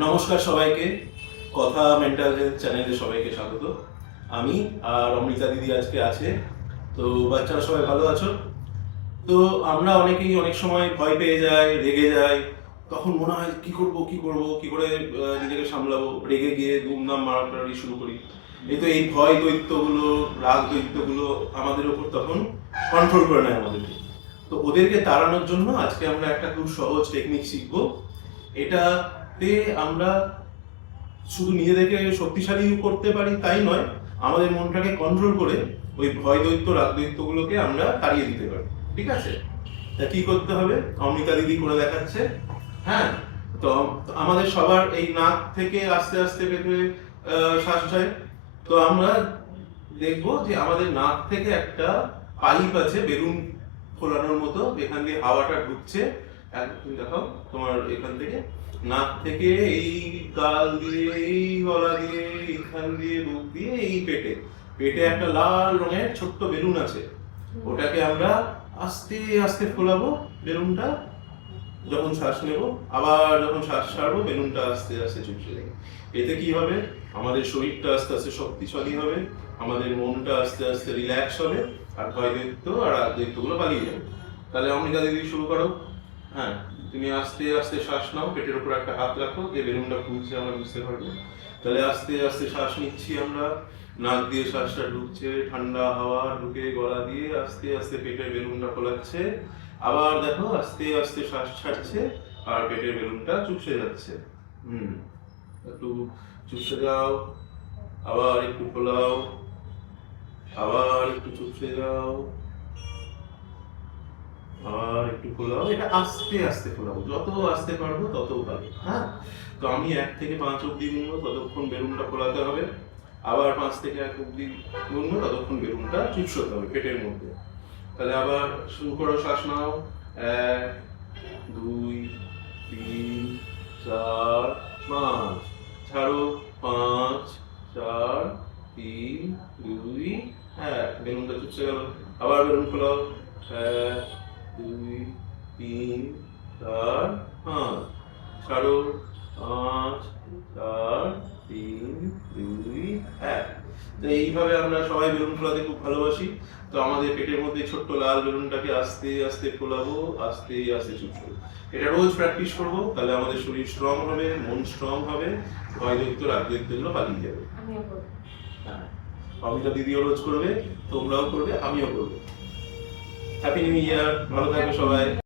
নমস্কার সবাইকে, কথা মেন্টাল হেলথ চ্যানেলে সবাইকে স্বাগত। আমি আর অমৃতা দিদি আজকে আছে। তো বাচ্চারা সবাই ভালো আছো? তো আমরা অনেকেই অনেক সময় ভয় পেয়ে যাই, রেগে যাই। তখন মনে হয় কি করব কি করব, কি করে নিজেকে সামলাবো, রেগে গিয়ে দুমদাম মারামারি শুরু করি। এই ভয় দৈত্যগুলো, রাগ দৈত্যগুলো আমাদের ওপর তখন কন্ট্রোল করে নেয় আমাদেরকে। তো ওদেরকে তাড়ানোর জন্য আজকে আমরা একটা খুব সহজ টেকনিক শিখবো। এটাতে আমরা শুধু নিজেদেরকে শক্তিশালী করতে পারি তাই নয়, আমাদের মনটাকে কন্ট্রোল করে ওই ভয় দৈত্য রাগ দৈত্যগুলোকে আমরা তাড়িয়ে দিতে পারি। ঠিক আছে? তা কি করতে হবে অমৃতা দিদি করে দেখাচ্ছে। হ্যাঁ, তো আমাদের সবার এই নাক থেকে আস্তে আস্তে পেটে শ্বাস যায়। তো আমরা দেখবো যে আমাদের নাক থেকে একটা পাইপ আছে বেলুন ফোলানোর মতো, এখান দিয়ে হাওয়াটা ঢুকছে। তুমি দেখাও তোমার এখান থেকে, নাক থেকে এই গাল দিয়ে, এই গলা দিয়ে, এইখান দিয়ে, মুখ দিয়ে, এই পেটে পেটে একটা লাল রঙের ছোট্ট বেলুন আছে। ওটাকে আমরা আস্তে আস্তে ফোলাবো বেলুনটা। যখন শ্বাস নেব, আবার যখন শ্বাস ছাড়বো, বেলুনটা আস্তে আস্তে চুপসে যাবে। এতে কি হবে, আমাদের শরীরটা আস্তে আস্তে শক্তিশালী হবে, আমাদের মনটা আস্তে আস্তে রিল্যাক্স হবে, আর ভয় দৈত্য আর দৈত্যগুলো পালিয়ে যাবে। তাহলে অমৃতা দিদি শুরু করো। হ্যাঁ, তুমি আস্তে আস্তে শ্বাস নাও, পেটের উপর একটা হাত রাখো, যে বেলুনটা ফুলছে আমরা বুঝতে পারবো। তাহলে আস্তে আস্তে শ্বাস নিচ্ছি আমরা, নাক দিয়ে শ্বাসটা ঢুকছে, ঠান্ডা হাওয়া ঢুকে গলা দিয়ে আস্তে আস্তে পেটের বেলুনটা ফোলাচ্ছে। আবার দেখো আস্তে আস্তে শ্বাস ছাড়ছে, আর পেটের বেলুনটা চুপসে যাচ্ছে। একটু চুপসে যাও, আবার একটু ফোলাও, আবার একটু চুপসে যাও, আর একটু ফোলাও। এটা আস্তে আস্তে ফোলাবো, যত আস্তে পারবো তত ভালো। হ্যাঁ, তো আমি 1 থেকে 5 অব্দি গুনবো, ততক্ষণ বেলুনটা ফোলাতে হবে। আবার 5 থেকে 1 অব্দি গুনবো, ততক্ষণ বেলুনটা চুপসতে হবে পেটের মধ্যে। তাহলে আবার শুরু করো, শ্বাস নাও। 1, 2, 3, 4, 5, ছাড়ো। 5, 4, 3, 2, 1। বেলুনটা চুপসে গেল। আবার বেলুন ফোলাও। 1, 2, 3, 4, 5, ছাড়ো। 5, 4, 3, 2, 1। তো এইভাবে আমরা সবাই বেলুন ফোলাতে খুব ভালোবাসি। তো আমাদের পেটের মধ্যে ছোট্ট লাল বেলুনটাকে আস্তে আস্তে ফোলাবো, আস্তে আস্তে চুপসে। এটা রোজ প্র্যাকটিস করবো, তাহলে আমাদের শরীর স্ট্রং হবে, মন স্ট্রং হবে, ভয় দৈত্য রাগ দৈত্যগুলো পালিয়ে যাবে। হ্যাঁ, অমিতা দিদিও রোজ করবে, তোমরাও করবে, আমিও করবো। হ্যাপি নিউ ইয়ার, ভালো থাকবে সবাই।